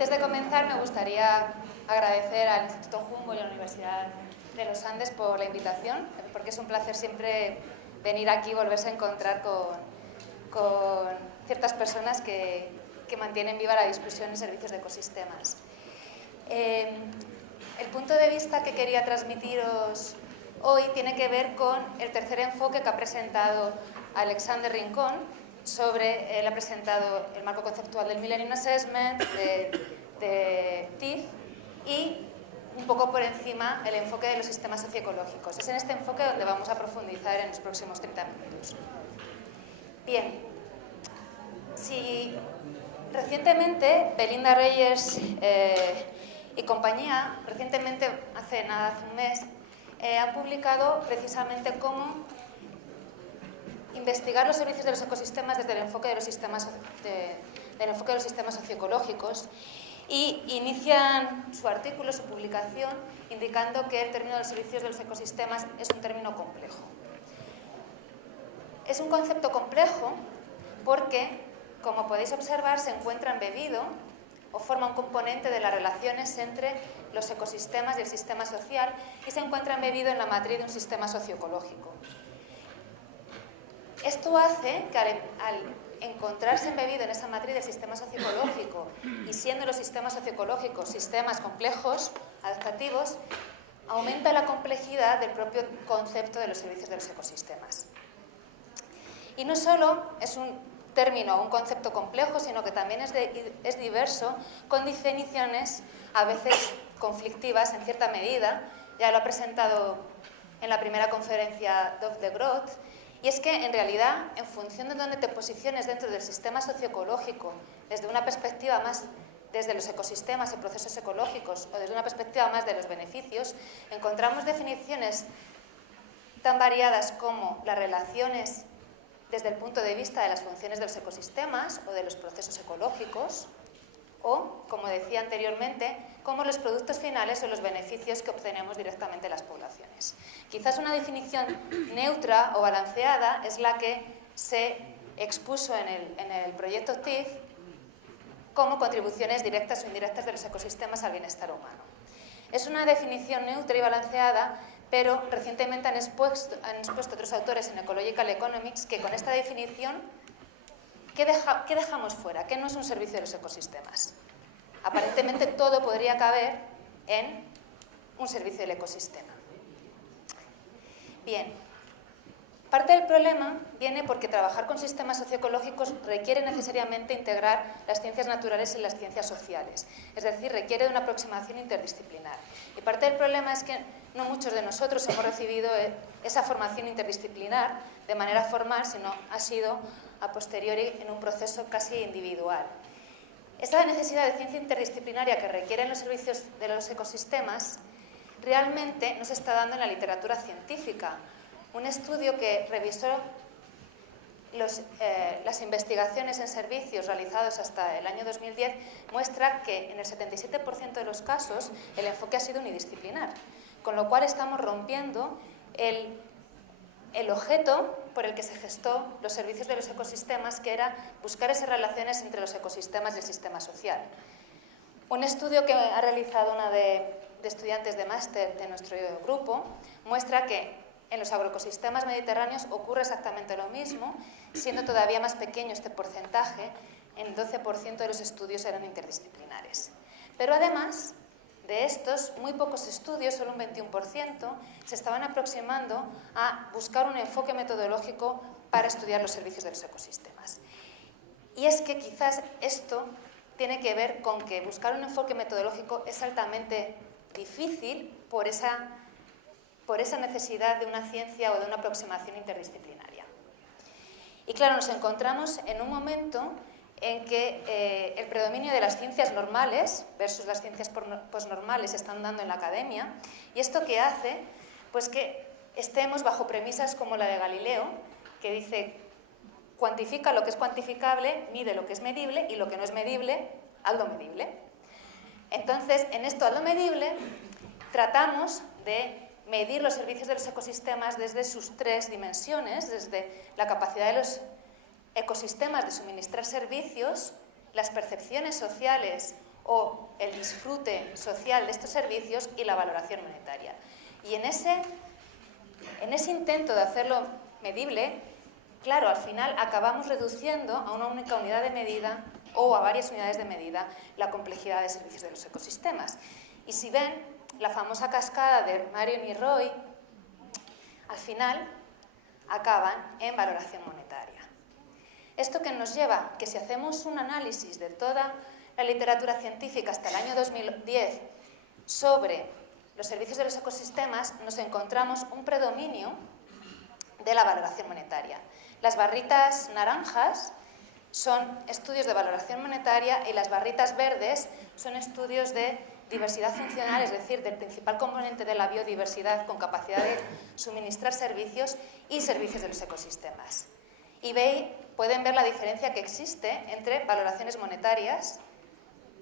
Antes de comenzar, me gustaría agradecer al Instituto Humboldt y a la Universidad de los Andes por la invitación, porque es un placer siempre venir aquí y volverse a encontrar con ciertas personas que mantienen viva la discusión en servicios de ecosistemas. El punto de vista que quería transmitiros hoy tiene que ver con el tercer enfoque que ha presentado Alexander Rincón sobre, él ha presentado el marco conceptual del Millennium Assessment, de TIF, y un poco por encima el enfoque de los sistemas socioecológicos. Es en este enfoque donde vamos a profundizar en los próximos 30 minutos. Bien, si recientemente Belinda Reyes y compañía, recientemente, hace un mes, han publicado precisamente cómo investigar los servicios de los ecosistemas desde el enfoque de los sistemas, socioecológicos, y inician su artículo, su publicación, indicando que el término de los servicios de los ecosistemas es un término complejo. Es un concepto complejo porque, como podéis observar, se encuentra embebido o forma un componente de las relaciones entre los ecosistemas y el sistema social, y se encuentra embebido en la matriz de un sistema socioecológico. Esto hace que al encontrarse embebido en esa matriz del sistema socioecológico y siendo los sistemas socioecológicos sistemas complejos, adaptativos, aumenta la complejidad del propio concepto de los servicios de los ecosistemas. Y no solo es un término o un concepto complejo, sino que también es diverso, con definiciones a veces conflictivas en cierta medida. Ya lo ha presentado en la primera conferencia Dov de Groot. Y es que, en realidad, en función de dónde te posiciones dentro del sistema socioecológico, desde una perspectiva más desde los ecosistemas y procesos ecológicos, o desde una perspectiva más de los beneficios, encontramos definiciones tan variadas como las relaciones desde el punto de vista de las funciones de los ecosistemas o de los procesos ecológicos, o, como decía anteriormente, como los productos finales o los beneficios que obtenemos directamente de las poblaciones. Quizás una definición neutra o balanceada es la que se expuso en el proyecto TIF como contribuciones directas o indirectas de los ecosistemas al bienestar humano. Es una definición neutra y balanceada, pero recientemente han expuesto otros autores en Ecological Economics que con esta definición, ¿qué dejamos fuera? ¿Qué no es un servicio de los ecosistemas? Aparentemente todo podría caber en un servicio del ecosistema. Bien, parte del problema viene porque trabajar con sistemas socioecológicos requiere necesariamente integrar las ciencias naturales y las ciencias sociales, es decir, requiere de una aproximación interdisciplinar. Y parte del problema es que no muchos de nosotros hemos recibido esa formación interdisciplinar de manera formal, sino ha sido a posteriori en un proceso casi individual. Esta necesidad de ciencia interdisciplinaria que requieren los servicios de los ecosistemas realmente no se está dando en la literatura científica. Un estudio que revisó las investigaciones en servicios realizados hasta el año 2010 muestra que en el 77% de los casos el enfoque ha sido unidisciplinar, con lo cual estamos rompiendo el objeto por el que se gestó los servicios de los ecosistemas, que era buscar esas relaciones entre los ecosistemas y el sistema social. Un estudio que ha realizado una de estudiantes de máster de nuestro grupo muestra que en los agroecosistemas mediterráneos ocurre exactamente lo mismo, siendo todavía más pequeño este porcentaje, en el 12% de los estudios eran interdisciplinares. Pero además de estos, muy pocos estudios, solo un 21%, se estaban aproximando a buscar un enfoque metodológico para estudiar los servicios de los ecosistemas. Y es que quizás esto tiene que ver con que buscar un enfoque metodológico es altamente difícil por esa necesidad de una ciencia o de una aproximación interdisciplinaria. Y claro, nos encontramos en un momento en que el predominio de las ciencias normales versus las ciencias posnormales se están dando en la academia, y esto que hace pues que estemos bajo premisas como la de Galileo, que dice: cuantifica lo que es cuantificable, mide lo que es medible, y lo que no es medible, hazlo medible. Entonces, en esto hazlo medible, tratamos de medir los servicios de los ecosistemas desde sus tres dimensiones, desde la capacidad de los ecosistemas de suministrar servicios, las percepciones sociales o el disfrute social de estos servicios y la valoración monetaria. Y en ese intento de hacerlo medible, claro, al final acabamos reduciendo a una única unidad de medida o a varias unidades de medida la complejidad de servicios de los ecosistemas. Y si ven, la famosa cascada de Marion y Roy, al final acaban en valoración monetaria. Esto que nos lleva, que si hacemos un análisis de toda la literatura científica hasta el año 2010 sobre los servicios de los ecosistemas, nos encontramos un predominio de la valoración monetaria. Las barritas naranjas son estudios de valoración monetaria y las barritas verdes son estudios de diversidad funcional, es decir, del principal componente de la biodiversidad con capacidad de suministrar servicios y servicios de los ecosistemas. Y pueden ver la diferencia que existe entre valoraciones monetarias,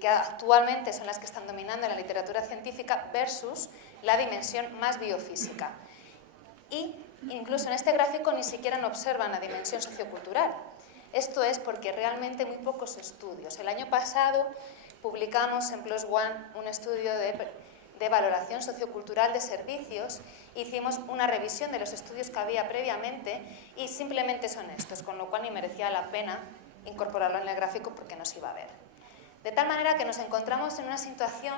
que actualmente son las que están dominando en la literatura científica, versus la dimensión más biofísica. Y incluso en este gráfico ni siquiera observan la dimensión sociocultural. Esto es porque realmente muy pocos estudios. El año pasado publicamos en PLOS ONE un estudio de valoración sociocultural de servicios. Hicimos una revisión de los estudios que había previamente y simplemente son estos, con lo cual ni merecía la pena incorporarlo en el gráfico porque no se iba a ver. De tal manera que nos encontramos en una situación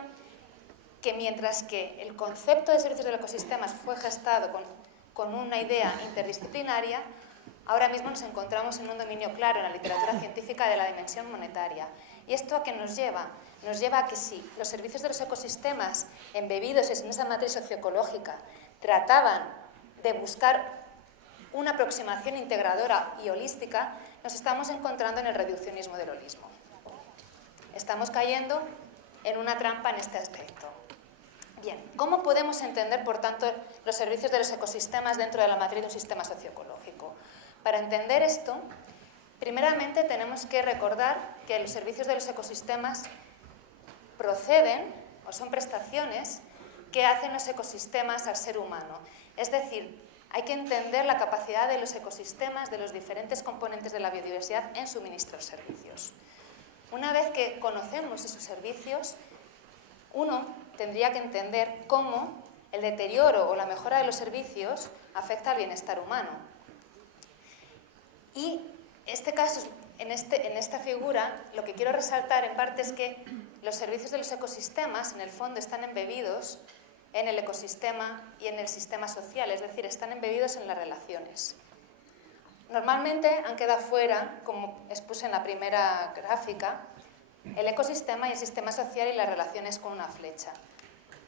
que mientras que el concepto de servicios del ecosistema fue gestado con una idea interdisciplinaria, ahora mismo nos encontramos en un dominio claro en la literatura científica de la dimensión monetaria. ¿Y esto a qué nos lleva? Nos lleva a que si los servicios de los ecosistemas embebidos en esa matriz socioecológica trataban de buscar una aproximación integradora y holística, nos estamos encontrando en el reduccionismo del holismo. Estamos cayendo en una trampa en este aspecto. Bien, ¿cómo podemos entender, por tanto, los servicios de los ecosistemas dentro de la matriz de un sistema socioecológico? Para entender esto, primeramente tenemos que recordar que los servicios de los ecosistemas proceden o son prestaciones que hacen los ecosistemas al ser humano. Es decir, hay que entender la capacidad de los ecosistemas, de los diferentes componentes de la biodiversidad en suministrar servicios. Una vez que conocemos esos servicios, uno tendría que entender cómo el deterioro o la mejora de los servicios afecta al bienestar humano. Y este caso, en esta figura, lo que quiero resaltar en parte es que los servicios de los ecosistemas, en el fondo, están embebidos en el ecosistema y en el sistema social, es decir, están embebidos en las relaciones. Normalmente han quedado fuera, como expuse en la primera gráfica, el ecosistema y el sistema social y las relaciones con una flecha.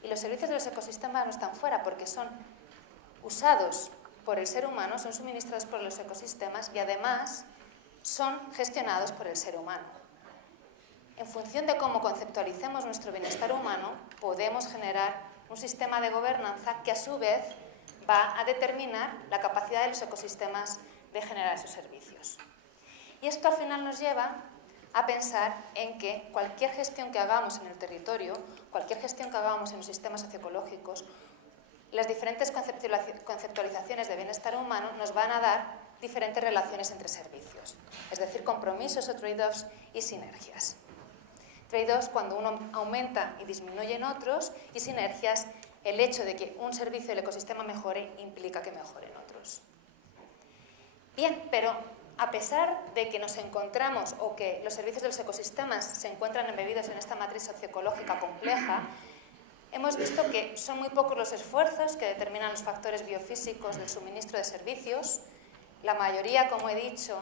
Y los servicios de los ecosistemas no están fuera porque son usados por el ser humano, son suministrados por los ecosistemas y además son gestionados por el ser humano. En función de cómo conceptualicemos nuestro bienestar humano, podemos generar un sistema de gobernanza que a su vez va a determinar la capacidad de los ecosistemas de generar esos servicios. Y esto al final nos lleva a pensar en que cualquier gestión que hagamos en el territorio, cualquier gestión que hagamos en los sistemas socioecológicos, las diferentes conceptualizaciones de bienestar humano nos van a dar diferentes relaciones entre servicios, es decir, compromisos o trade-offs y sinergias. Trade-offs cuando uno aumenta y disminuye en otros, y sinergias, el hecho de que un servicio del ecosistema mejore implica que mejoren otros. Bien, pero a pesar de que nos encontramos o que los servicios de los ecosistemas se encuentran embebidos en esta matriz socioecológica compleja, hemos visto que son muy pocos los esfuerzos que determinan los factores biofísicos del suministro de servicios. La mayoría, como he dicho,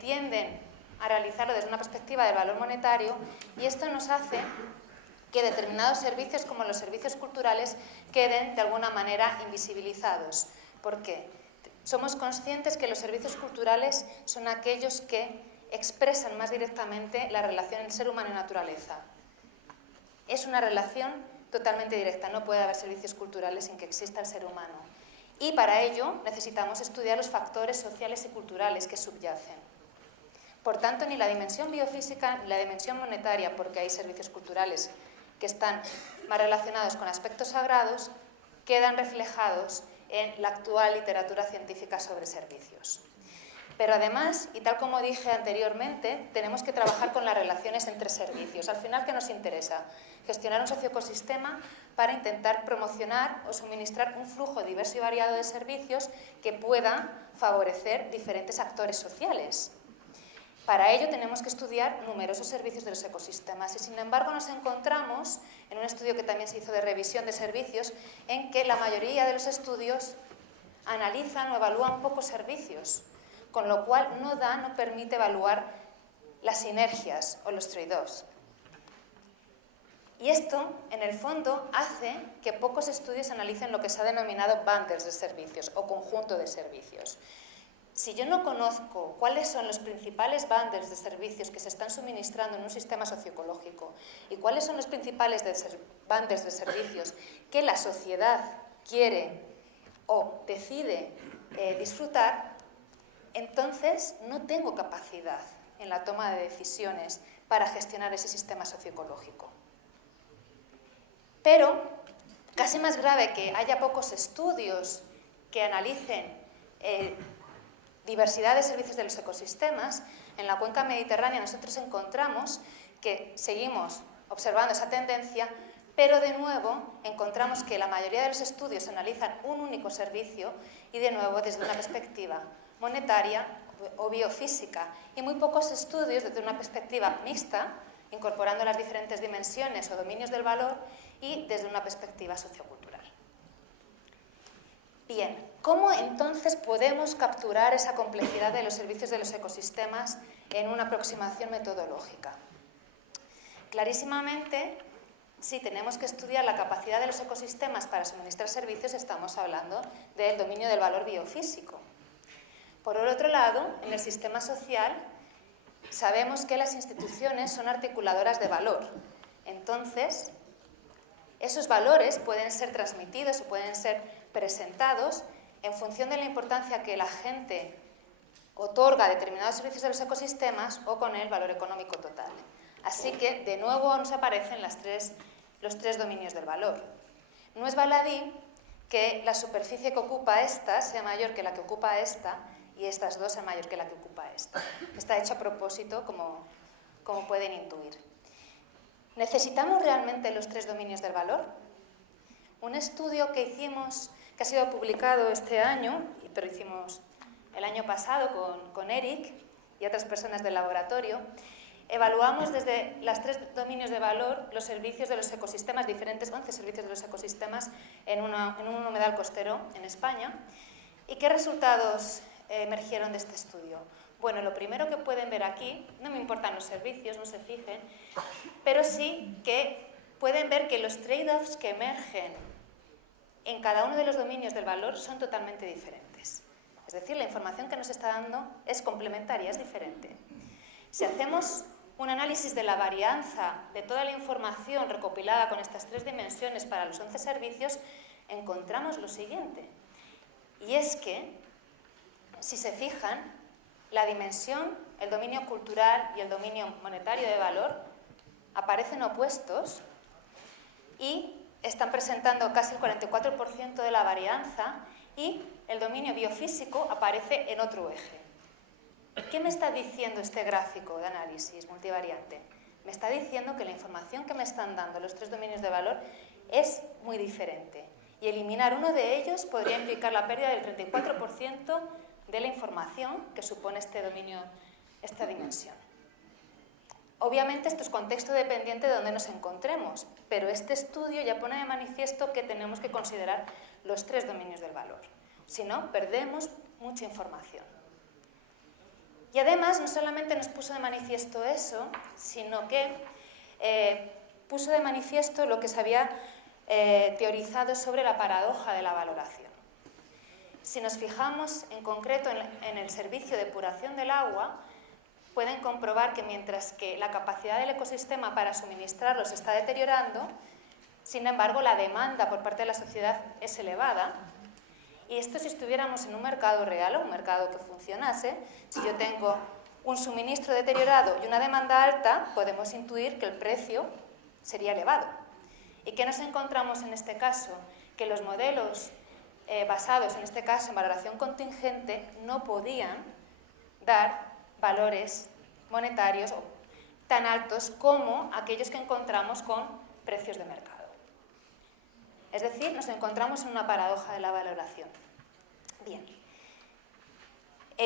tienden a realizarlo desde una perspectiva del valor monetario, y esto nos hace que determinados servicios, como los servicios culturales, queden de alguna manera invisibilizados. ¿Por qué? Somos conscientes que los servicios culturales son aquellos que expresan más directamente la relación entre ser humano y naturaleza. Es una relación totalmente directa, no puede haber servicios culturales sin que exista el ser humano. Y para ello necesitamos estudiar los factores sociales y culturales que subyacen. Por tanto, ni la dimensión biofísica ni la dimensión monetaria, porque hay servicios culturales que están más relacionados con aspectos sagrados, quedan reflejados en la actual literatura científica sobre servicios. Pero además, y tal como dije anteriormente, tenemos que trabajar con las relaciones entre servicios. Al final, ¿qué nos interesa? Gestionar un socioecosistema para intentar promocionar o suministrar un flujo diverso y variado de servicios que pueda favorecer diferentes actores sociales. Para ello tenemos que estudiar numerosos servicios de los ecosistemas y, sin embargo, nos encontramos en un estudio que también se hizo de revisión de servicios en que la mayoría de los estudios analizan o evalúan pocos servicios, con lo cual no permite evaluar las sinergias o los trade-offs. Y esto, en el fondo, hace que pocos estudios analicen lo que se ha denominado bundles de servicios o conjunto de servicios. Si yo no conozco cuáles son los principales bundles de servicios que se están suministrando en un sistema socioecológico y cuáles son los principales bundles de servicios que la sociedad quiere o decide disfrutar, entonces no tengo capacidad en la toma de decisiones para gestionar ese sistema socioecológico. Pero, casi más grave que haya pocos estudios que analicen diversidad de servicios de los ecosistemas, en la cuenca mediterránea nosotros encontramos que seguimos observando esa tendencia, pero de nuevo encontramos que la mayoría de los estudios analizan un único servicio y de nuevo desde una perspectiva monetaria o biofísica, y muy pocos estudios desde una perspectiva mixta, incorporando las diferentes dimensiones o dominios del valor y desde una perspectiva sociocultural. Bien, ¿cómo entonces podemos capturar esa complejidad de los servicios de los ecosistemas en una aproximación metodológica? Clarísimamente, si tenemos que estudiar la capacidad de los ecosistemas para suministrar servicios, estamos hablando del dominio del valor biofísico. Por el otro lado, en el sistema social, sabemos que las instituciones son articuladoras de valor. Entonces, esos valores pueden ser transmitidos o pueden ser presentados en función de la importancia que la gente otorga a determinados servicios de los ecosistemas o con el valor económico total. Así que, de nuevo, nos aparecen los tres dominios del valor. No es baladí que la superficie que ocupa esta sea mayor que la que ocupa esta y estas dos sean mayor que la que ocupa esta. Está hecho a propósito, como pueden intuir. ¿Necesitamos realmente los tres dominios del valor? Un estudio que hicimos, que ha sido publicado este año, pero hicimos el año pasado con Eric y otras personas del laboratorio, evaluamos desde los tres dominios de valor los servicios de los ecosistemas, diferentes 11 servicios de los ecosistemas en un humedal costero en España. ¿Y qué resultados emergieron de este estudio? Bueno, lo primero que pueden ver aquí, no me importan los servicios, no se fijen, pero sí que pueden ver que los trade-offs que emergen en cada uno de los dominios del valor son totalmente diferentes. Es decir, la información que nos está dando es complementaria, es diferente. Si hacemos un análisis de la varianza de toda la información recopilada con estas tres dimensiones para los 11 servicios, encontramos lo siguiente. Y es que, si se fijan, la dimensión, el dominio cultural y el dominio monetario de valor aparecen opuestos y están presentando casi el 44% de la varianza, y el dominio biofísico aparece en otro eje. ¿Qué me está diciendo este gráfico de análisis multivariante? Me está diciendo que la información que me están dando los tres dominios de valor es muy diferente, y eliminar uno de ellos podría implicar la pérdida del 34% de la información que supone este dominio, esta dimensión. Obviamente esto es contexto dependiente de donde nos encontremos, pero este estudio ya pone de manifiesto que tenemos que considerar los tres dominios del valor. Si no, perdemos mucha información. Y además, no solamente nos puso de manifiesto eso, sino que puso de manifiesto lo que se había teorizado sobre la paradoja de la valoración. Si nos fijamos en concreto en el servicio de depuración del agua, pueden comprobar que mientras que la capacidad del ecosistema para suministrarlo se está deteriorando, sin embargo, la demanda por parte de la sociedad es elevada. Y esto si estuviéramos en un mercado real o un mercado que funcionase, si yo tengo un suministro deteriorado y una demanda alta, podemos intuir que el precio sería elevado. ¿Y qué nos encontramos en este caso? Que los modelos basados en este caso en valoración contingente no podían dar valores monetarios tan altos como aquellos que encontramos con precios de mercado. Es decir, nos encontramos en una paradoja de la valoración. Bien.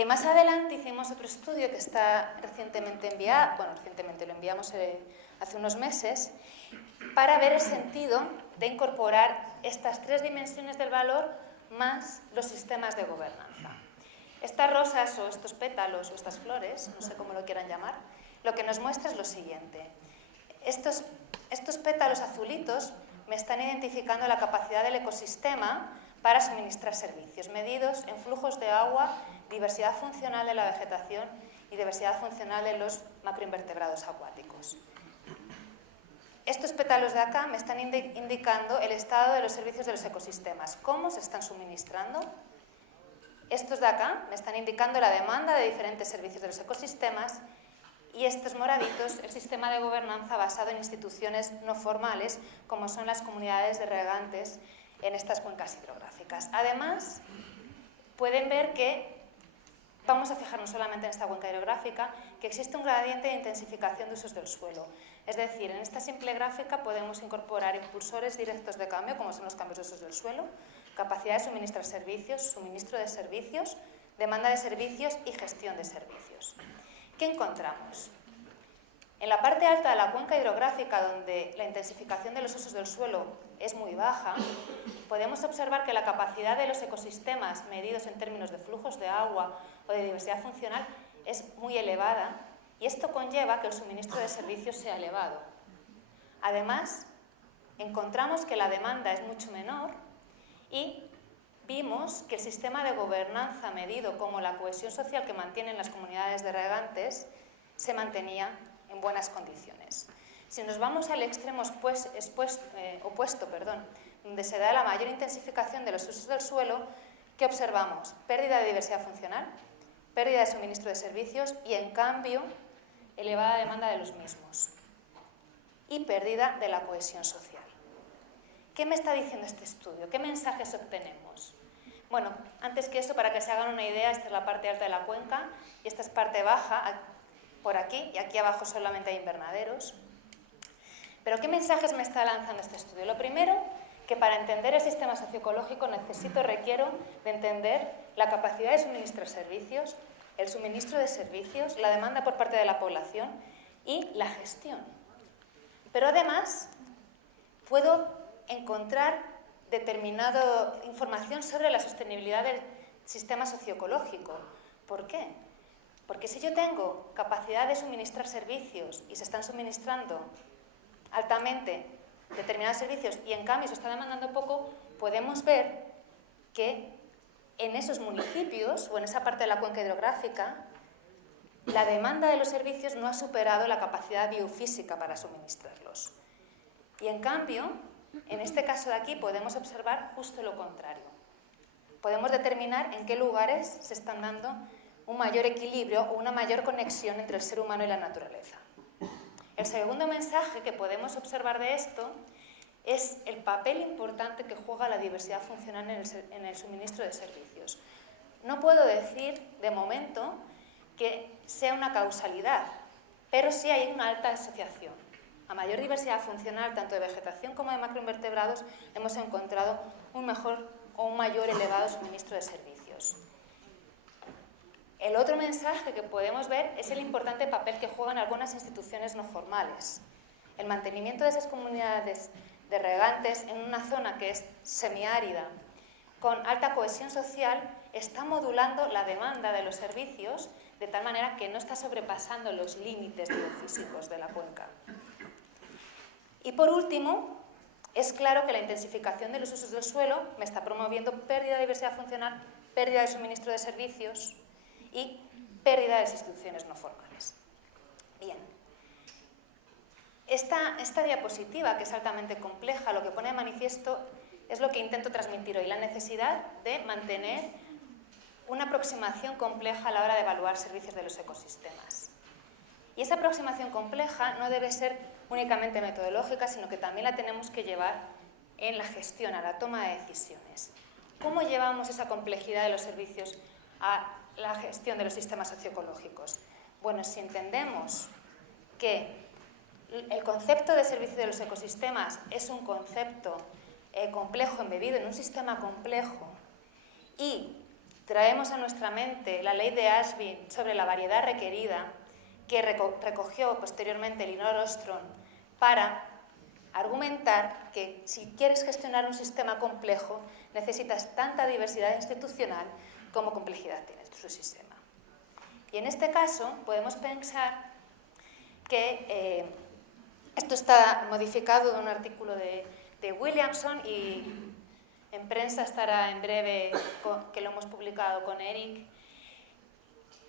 Más adelante hicimos otro estudio que está recientemente enviado, bueno, recientemente lo enviamos hace unos meses, para ver el sentido de incorporar estas tres dimensiones del valor más los sistemas de gobernanza. Estas rosas o estos pétalos o estas flores, no sé cómo lo quieran llamar, lo que nos muestra es lo siguiente. Estos pétalos azulitos me están identificando la capacidad del ecosistema para suministrar servicios, medidos en flujos de agua, diversidad funcional de la vegetación y diversidad funcional de los macroinvertebrados acuáticos. Estos pétalos de acá me están indicando el estado de los servicios de los ecosistemas, cómo se están suministrando. Estos de acá me están indicando la demanda de diferentes servicios de los ecosistemas y estos moraditos, el sistema de gobernanza basado en instituciones no formales, como son las comunidades de regantes en estas cuencas hidrográficas. Además, pueden ver que, vamos a fijarnos solamente en esta cuenca hidrográfica, que existe un gradiente de intensificación de usos del suelo. Es decir, en esta simple gráfica podemos incorporar impulsores directos de cambio, como son los cambios de usos del suelo, capacidad de suministrar servicios, suministro de servicios, demanda de servicios y gestión de servicios. ¿Qué encontramos? En la parte alta de la cuenca hidrográfica, donde la intensificación de los usos del suelo es muy baja, podemos observar que la capacidad de los ecosistemas medidos en términos de flujos de agua o de diversidad funcional es muy elevada y esto conlleva que el suministro de servicios sea elevado. Además, encontramos que la demanda es mucho menor y vimos que el sistema de gobernanza medido como la cohesión social que mantienen las comunidades de regantes se mantenía en buenas condiciones. Si nos vamos al extremo opuesto, donde se da la mayor intensificación de los usos del suelo, ¿qué observamos? Pérdida de diversidad funcional, pérdida de suministro de servicios y, en cambio, elevada demanda de los mismos y pérdida de la cohesión social. ¿Qué me está diciendo este estudio? ¿Qué mensajes obtenemos? Bueno, antes que eso, para que se hagan una idea, esta es la parte alta de la cuenca y esta es parte baja, por aquí, y aquí abajo solamente hay invernaderos. Pero ¿qué mensajes me está lanzando este estudio? Lo primero, que para entender el sistema socioecológico requiero de entender la capacidad de suministrar servicios, el suministro de servicios, la demanda por parte de la población y la gestión. Pero además, puedo encontrar determinada información sobre la sostenibilidad del sistema socioecológico. ¿Por qué? Porque si yo tengo capacidad de suministrar servicios y se están suministrando altamente determinados servicios y en cambio se está demandando poco, podemos ver que en esos municipios o en esa parte de la cuenca hidrográfica la demanda de los servicios no ha superado la capacidad biofísica para suministrarlos. Y en cambio, en este caso de aquí podemos observar justo lo contrario. Podemos determinar en qué lugares se están dando un mayor equilibrio o una mayor conexión entre el ser humano y la naturaleza. El segundo mensaje que podemos observar de esto es el papel importante que juega la diversidad funcional en el suministro de servicios. No puedo decir, de momento, que sea una causalidad, pero sí hay una alta asociación. A mayor diversidad funcional, tanto de vegetación como de macroinvertebrados, hemos encontrado un mejor o un mayor elevado suministro de servicios. El otro mensaje que podemos ver es el importante papel que juegan algunas instituciones no formales. El mantenimiento de esas comunidades de regantes en una zona que es semiárida, con alta cohesión social, está modulando la demanda de los servicios de tal manera que no está sobrepasando los límites biofísicos de la cuenca. Y por último, es claro que la intensificación de los usos del suelo me está promoviendo pérdida de diversidad funcional, pérdida de suministro de servicios y pérdida de las instituciones no formales. Bien. Esta diapositiva, que es altamente compleja, lo que pone de manifiesto es lo que intento transmitir hoy, la necesidad de mantener una aproximación compleja a la hora de evaluar servicios de los ecosistemas. Y esa aproximación compleja no debe ser únicamente metodológica, sino que también la tenemos que llevar en la gestión, a la toma de decisiones. ¿Cómo llevamos esa complejidad de los servicios a la gestión de los sistemas socioecológicos? Bueno, si entendemos que el concepto de servicio de los ecosistemas es un concepto complejo, embebido en un sistema complejo, y traemos a nuestra mente la ley de Ashby sobre la variedad requerida, que recogió posteriormente Elinor Ostrom para argumentar que si quieres gestionar un sistema complejo, necesitas tanta diversidad institucional como complejidad tiene su sistema. Y en este caso podemos pensar que esto está modificado de un artículo de Williamson, y en prensa estará en breve, que lo hemos publicado con Eric.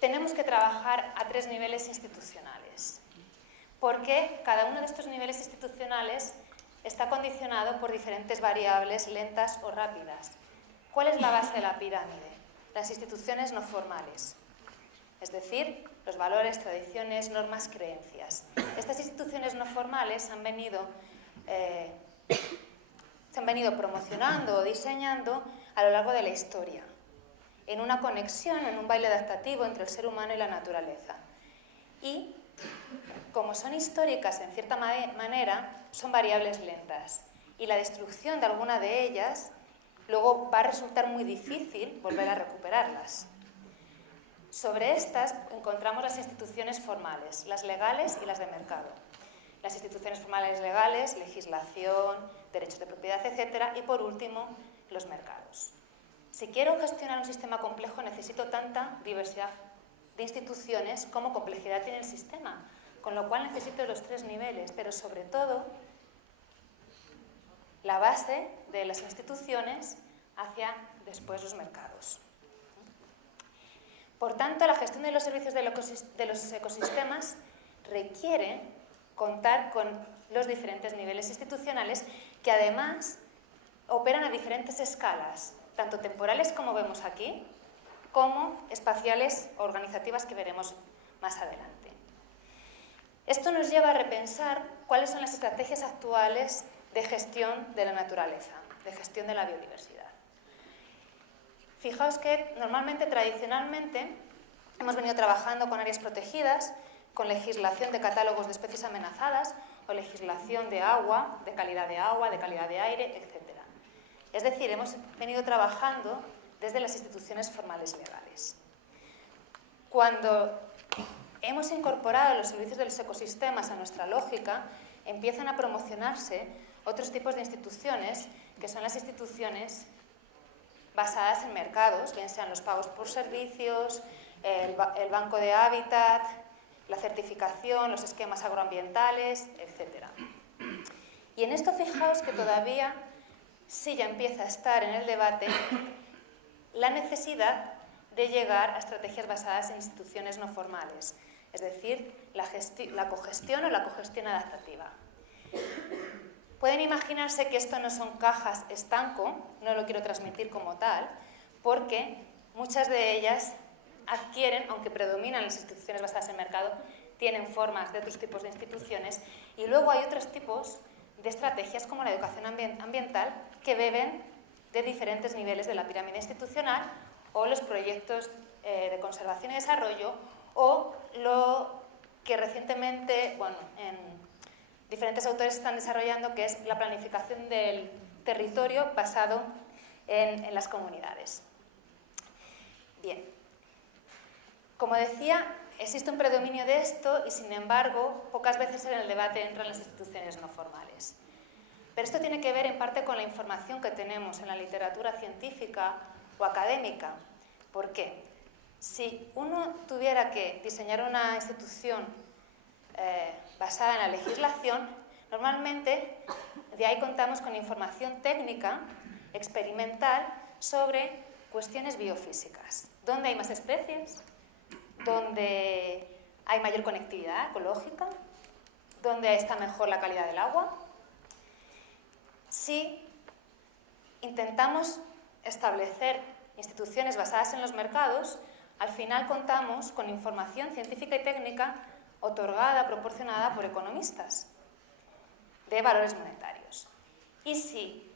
Tenemos que trabajar a 3 niveles institucionales, porque cada uno de estos niveles institucionales está condicionado por diferentes variables lentas o rápidas. ¿Cuál es la base de la pirámide? Las instituciones no formales, es decir, los valores, tradiciones, normas, creencias. Estas instituciones no formales se han venido promocionando o diseñando a lo largo de la historia, en una conexión, en un baile adaptativo entre el ser humano y la naturaleza. Y, como son históricas en cierta manera, son variables lentas. Y la destrucción de alguna de ellas luego va a resultar muy difícil volver a recuperarlas. Sobre estas encontramos las instituciones formales, las legales y las de mercado. Las instituciones formales legales, legislación, derechos de propiedad, etc. Y por último, los mercados. Si quiero gestionar un sistema complejo, necesito tanta diversidad de instituciones como complejidad tiene el sistema, con lo cual necesito los 3 niveles, pero sobre todo la base de las instituciones hacia después los mercados. Por tanto, la gestión de los servicios de los ecosistemas requiere contar con los diferentes niveles institucionales, que además operan a diferentes escalas, tanto temporales, como vemos aquí, como espaciales o organizativas, que veremos más adelante. Esto nos lleva a repensar cuáles son las estrategias actuales de gestión de la naturaleza, de gestión de la biodiversidad. Fijaos que normalmente, tradicionalmente, hemos venido trabajando con áreas protegidas, con legislación de catálogos de especies amenazadas o legislación de agua, de calidad de aire, etc. Es decir, hemos venido trabajando desde las instituciones formales legales. Cuando hemos incorporado los servicios de los ecosistemas a nuestra lógica, empiezan a promocionarse otros tipos de instituciones, que son las instituciones basadas en mercados, bien sean los pagos por servicios, el banco de hábitat, la certificación, los esquemas agroambientales, etc. Y en esto fijaos que todavía sí ya empieza a estar en el debate la necesidad de llegar a estrategias basadas en instituciones no formales, es decir, la cogestión o la cogestión adaptativa. Pueden imaginarse que esto no son cajas estanco, no lo quiero transmitir como tal, porque muchas de ellas adquieren, aunque predominan las instituciones basadas en mercado, tienen formas de otros tipos de instituciones, y luego hay otros tipos de estrategias, como la educación ambiental, que beben de diferentes niveles de la pirámide institucional, o los proyectos de conservación y desarrollo, o lo que recientemente, diferentes autores están desarrollando, que es la planificación del territorio basado en las comunidades. Bien, como decía, existe un predominio de esto y, sin embargo, pocas veces en el debate entran las instituciones no formales. Pero esto tiene que ver en parte con la información que tenemos en la literatura científica o académica. ¿Por qué? Si uno tuviera que diseñar una institución basada en la legislación, normalmente de ahí contamos con información técnica, experimental, sobre cuestiones biofísicas. ¿Dónde hay más especies? ¿Dónde hay mayor conectividad ecológica? ¿Dónde está mejor la calidad del agua? Si intentamos establecer instituciones basadas en los mercados, al final contamos con información científica y técnica otorgada, proporcionada por economistas de valores monetarios. Y si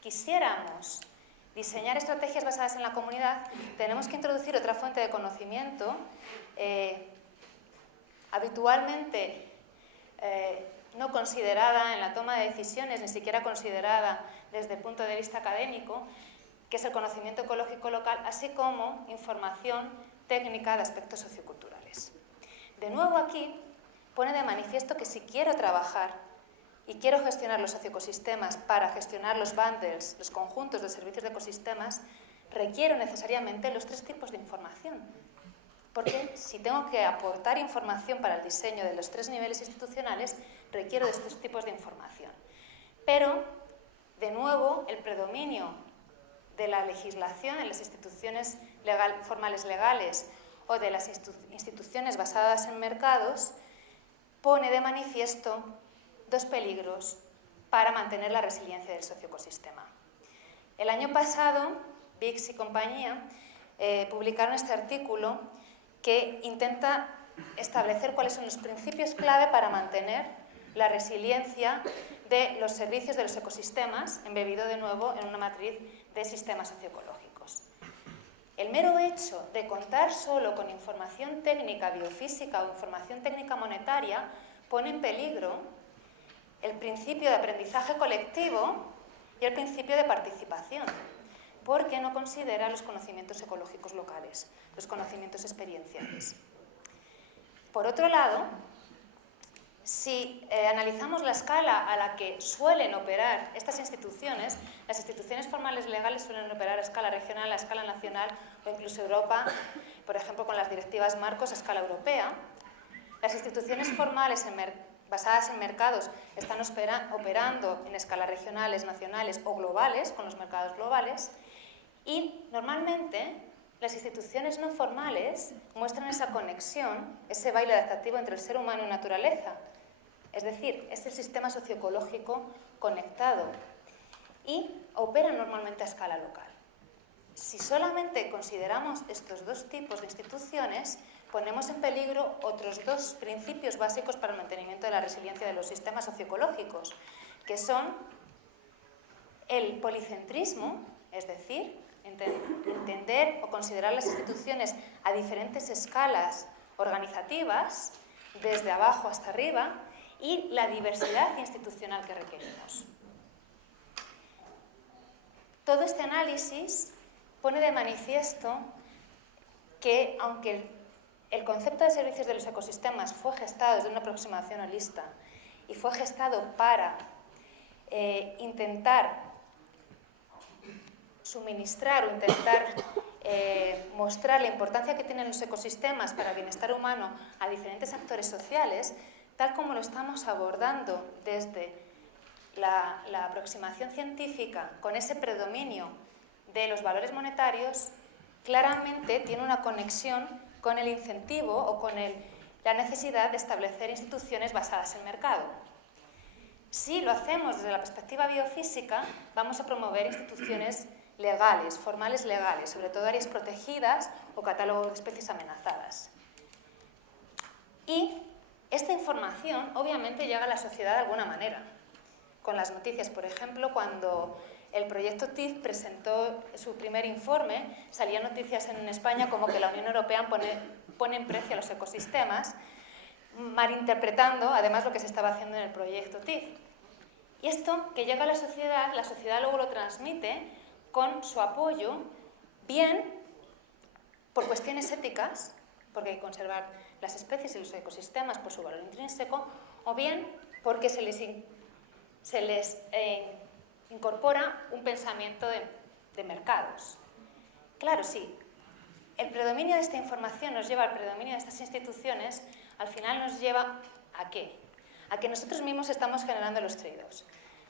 quisiéramos diseñar estrategias basadas en la comunidad, tenemos que introducir otra fuente de conocimiento habitualmente no considerada en la toma de decisiones, ni siquiera considerada desde el punto de vista académico, que es el conocimiento ecológico local, así como información técnica de aspectos socioculturales. De nuevo aquí pone de manifiesto que si quiero trabajar y quiero gestionar los socioecosistemas para gestionar los bundles, los conjuntos de servicios de ecosistemas, requiero necesariamente los tres tipos de información. Porque si tengo que aportar información para el diseño de los tres niveles institucionales, requiero de estos tipos de información. Pero, de nuevo, el predominio de la legislación en las instituciones formales legales o de las instituciones basadas en mercados pone de manifiesto dos peligros para mantener la resiliencia del socioecosistema. El año pasado, Bix y compañía publicaron este artículo que intenta establecer cuáles son los principios clave para mantener la resiliencia de los servicios de los ecosistemas, embebido de nuevo en una matriz de sistemas socioecológicos. El mero hecho de contar solo con información técnica biofísica o información técnica monetaria pone en peligro el principio de aprendizaje colectivo y el principio de participación, porque no considera los conocimientos ecológicos locales, los conocimientos experienciales. Por otro lado, si analizamos la escala a la que suelen operar estas instituciones, las instituciones formales legales suelen operar a escala regional, a escala nacional o incluso Europa, por ejemplo con las directivas marcos a escala europea. Las instituciones formales basadas en mercados están operando en escalas regionales, nacionales o globales, con los mercados globales, y normalmente las instituciones no formales muestran esa conexión, ese baile adaptativo entre el ser humano y naturaleza. Es decir, es el sistema socioecológico conectado y opera normalmente a escala local. Si solamente consideramos estos dos tipos de instituciones, ponemos en peligro otros dos principios básicos para el mantenimiento de la resiliencia de los sistemas socioecológicos, que son el policentrismo, es decir, entender o considerar las instituciones a diferentes escalas organizativas, desde abajo hasta arriba, y la diversidad institucional que requerimos. Todo este análisis pone de manifiesto que, aunque el concepto de servicios de los ecosistemas fue gestado desde una aproximación holista y fue gestado para intentar suministrar o intentar mostrar la importancia que tienen los ecosistemas para el bienestar humano a diferentes actores sociales, tal como lo estamos abordando desde la aproximación científica, con ese predominio de los valores monetarios, claramente tiene una conexión con el incentivo o con la necesidad de establecer instituciones basadas en mercado. Si lo hacemos desde la perspectiva biofísica, vamos a promover instituciones legales, formales legales, sobre todo áreas protegidas o catálogo de especies amenazadas. Y esta información obviamente llega a la sociedad de alguna manera. Con las noticias, por ejemplo, cuando el proyecto TIF presentó su primer informe, salían noticias en España como que la Unión Europea pone en precio a los ecosistemas, malinterpretando además lo que se estaba haciendo en el proyecto TIF. Y esto que llega a la sociedad luego lo transmite con su apoyo, bien por cuestiones éticas, porque hay que conservar las especies y los ecosistemas por su valor intrínseco, o bien porque se les incorpora un pensamiento de mercados. Claro, sí, el predominio de esta información nos lleva al predominio de estas instituciones, al final nos lleva ¿a qué? A que nosotros mismos estamos generando los trade-offs.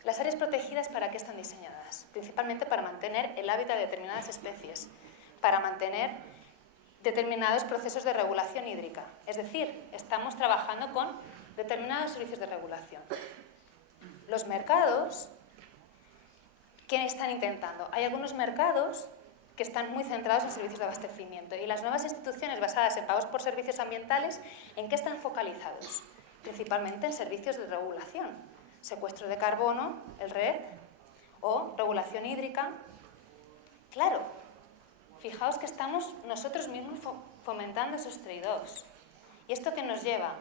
Las áreas protegidas, ¿para qué están diseñadas? Principalmente para mantener el hábitat de determinadas especies, para mantener determinados procesos de regulación hídrica. Es decir, estamos trabajando con determinados servicios de regulación. Los mercados, ¿qué están intentando? Hay algunos mercados que están muy centrados en servicios de abastecimiento y las nuevas instituciones basadas en pagos por servicios ambientales, ¿en qué están focalizados? Principalmente en servicios de regulación. Secuestro de carbono, el RED, o regulación hídrica, Claro, fijaos que estamos nosotros mismos fomentando esos trade-offs. ¿Y esto qué nos lleva?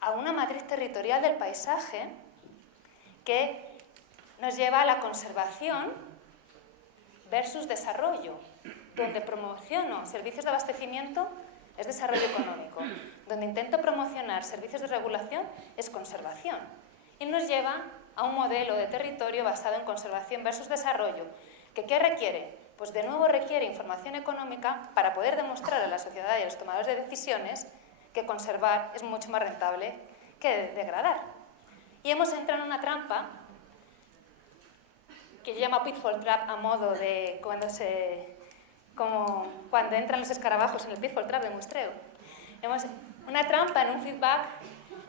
A una matriz territorial del paisaje que nos lleva a la conservación versus desarrollo. Donde promociono servicios de abastecimiento es desarrollo económico. Donde intento promocionar servicios de regulación es conservación. Y nos lleva a un modelo de territorio basado en conservación versus desarrollo. ¿Que qué requiere? Pues de nuevo requiere información económica para poder demostrar a la sociedad y a los tomadores de decisiones que conservar es mucho más rentable que degradar. Y hemos entrado en una trampa que yo llamo pitfall trap a modo de cuando entran los escarabajos en el pitfall trap de muestreo. Una trampa en un feedback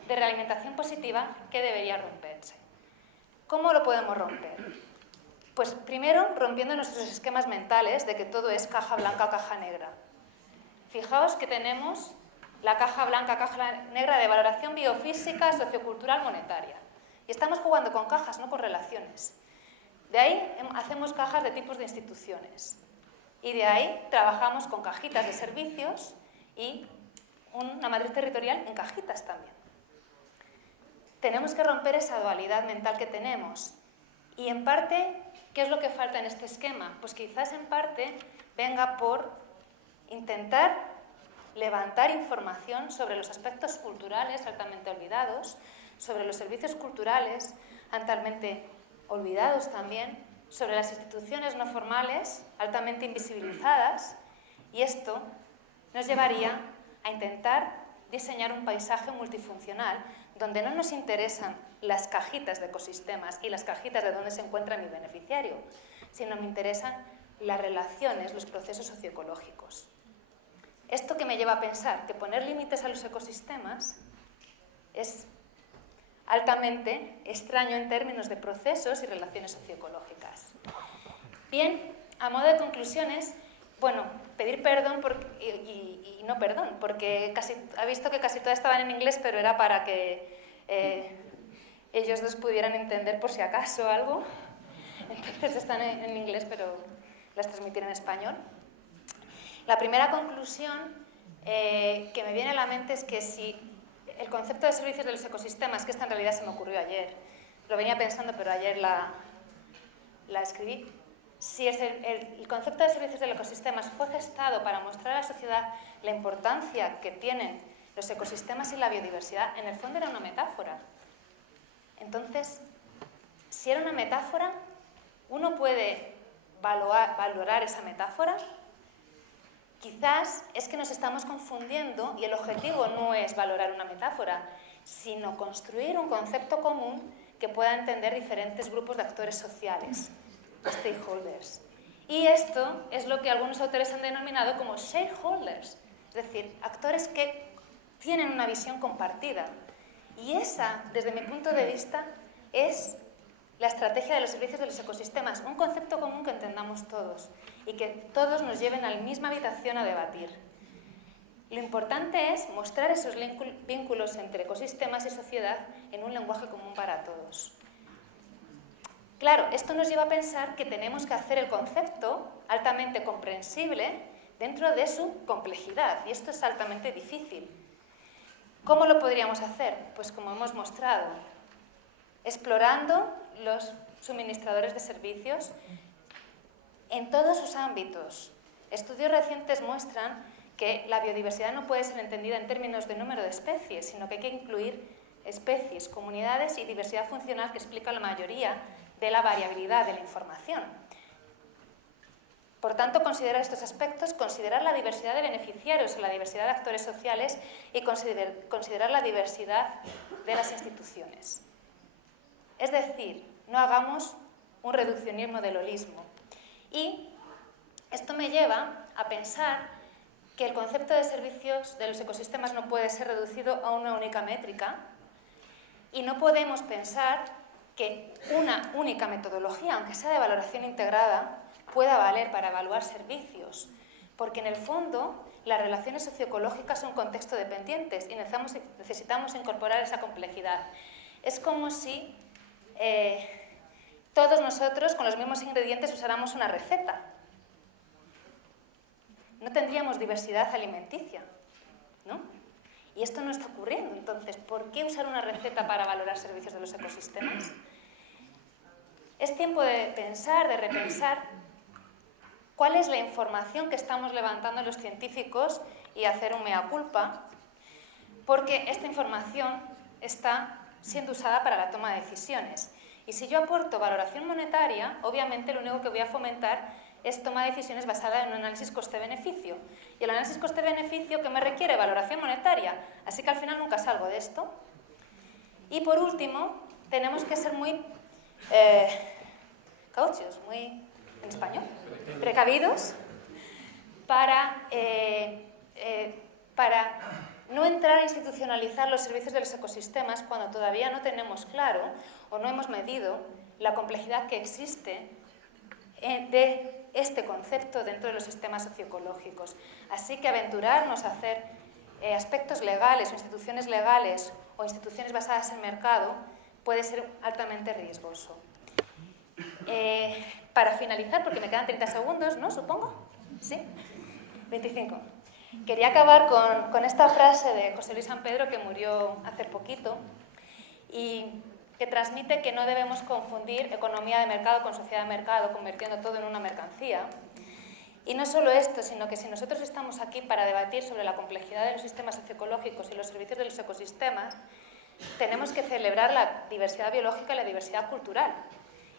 de realimentación positiva que debería romperse. ¿Cómo lo podemos romper? Pues primero rompiendo nuestros esquemas mentales de que todo es caja blanca o caja negra. Fijaos que tenemos la caja blanca, caja negra de valoración biofísica, sociocultural, monetaria. Y estamos jugando con cajas, no con relaciones. De ahí hacemos cajas de tipos de instituciones. Y de ahí trabajamos con cajitas de servicios y una matriz territorial en cajitas también. Tenemos que romper esa dualidad mental que tenemos. Y en parte, ¿qué es lo que falta en este esquema? Pues quizás en parte venga por intentar levantar información sobre los aspectos culturales altamente olvidados, sobre los servicios culturales altamente olvidados también, sobre las instituciones no formales altamente invisibilizadas, y esto nos llevaría a intentar diseñar un paisaje multifuncional donde no nos interesan las cajitas de ecosistemas y las cajitas de dónde se encuentra mi beneficiario, sino me interesan las relaciones, los procesos socioecológicos. Esto que me lleva a pensar que poner límites a los ecosistemas es altamente extraño en términos de procesos y relaciones socioecológicas. Bien, a modo de conclusiones, bueno, pedir perdón y no perdón, porque ha visto que casi todas estaban en inglés, pero era para que ellos dos pudieran entender por si acaso algo. Entonces están en inglés, pero las transmitiré en español. La primera conclusión que me viene a la mente es que si el concepto de servicios de los ecosistemas, que esta en realidad se me ocurrió ayer, lo venía pensando, pero ayer la escribí, si el concepto de servicios de los ecosistemas fue gestado para mostrar a la sociedad la importancia que tienen los ecosistemas y la biodiversidad, en el fondo era una metáfora. Entonces, si era una metáfora, uno puede valorar esa metáfora. Quizás es que nos estamos confundiendo y el objetivo no es valorar una metáfora, sino construir un concepto común que pueda entender diferentes grupos de actores sociales, stakeholders. Y esto es lo que algunos autores han denominado como shareholders, es decir, actores que tienen una visión compartida. Y esa, desde mi punto de vista, es la estrategia de los servicios de los ecosistemas, un concepto común que entendamos todos y que todos nos lleven a la misma habitación a debatir. Lo importante es mostrar esos vínculos entre ecosistemas y sociedad en un lenguaje común para todos. Claro, esto nos lleva a pensar que tenemos que hacer el concepto altamente comprensible dentro de su complejidad, y esto es altamente difícil. ¿Cómo lo podríamos hacer? Pues como hemos mostrado, explorando los suministradores de servicios en todos sus ámbitos. Estudios recientes muestran que la biodiversidad no puede ser entendida en términos de número de especies, sino que hay que incluir especies, comunidades y diversidad funcional que explica la mayoría de la variabilidad de la información. Por tanto, considerar estos aspectos, considerar la diversidad de beneficiarios o la diversidad de actores sociales y considerar la diversidad de las instituciones. Es decir, no hagamos un reduccionismo del holismo. Y esto me lleva a pensar que el concepto de servicios de los ecosistemas no puede ser reducido a una única métrica y no podemos pensar que una única metodología, aunque sea de valoración integrada, pueda valer para evaluar servicios, porque en el fondo las relaciones socioecológicas son contexto dependientes y necesitamos incorporar esa complejidad. Es como si todos nosotros con los mismos ingredientes usáramos una receta. no tendríamos diversidad alimenticia, ¿no? Y esto no está ocurriendo. Entonces, ¿por qué usar una receta para valorar servicios de los ecosistemas? Es tiempo de pensar, de repensar cuál es la información que estamos levantando los científicos y hacer un mea culpa, porque esta información está siendo usada para la toma de decisiones. Y si yo aporto valoración monetaria, obviamente lo único que voy a fomentar es toma de decisiones basada en un análisis coste-beneficio. Y el análisis coste-beneficio que me requiere valoración monetaria. Así que al final nunca salgo de esto. Y por último, tenemos que ser muy cautos, muy, en español, precavidos para no entrar a institucionalizar los servicios de los ecosistemas cuando todavía no tenemos claro o no hemos medido la complejidad que existe de este concepto dentro de los sistemas socioecológicos. Así que aventurarnos a hacer aspectos legales o instituciones basadas en mercado puede ser altamente riesgoso. Para finalizar, porque me quedan 30 segundos, ¿no? Supongo. ¿Sí? 25. Quería acabar con esta frase de José Luis San Pedro, que murió hace poquito, y que transmite que no debemos confundir economía de mercado con sociedad de mercado, convirtiendo todo en una mercancía. Y no solo esto, sino que si nosotros estamos aquí para debatir sobre la complejidad de los sistemas socioecológicos y los servicios de los ecosistemas, tenemos que celebrar la diversidad biológica y la diversidad cultural.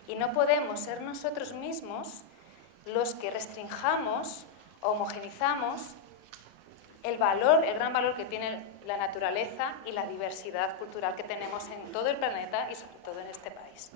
Y no podemos ser nosotros mismos los que restringamos o homogenizamos el gran valor que tiene la naturaleza y la diversidad cultural que tenemos en todo el planeta y sobre todo en este país.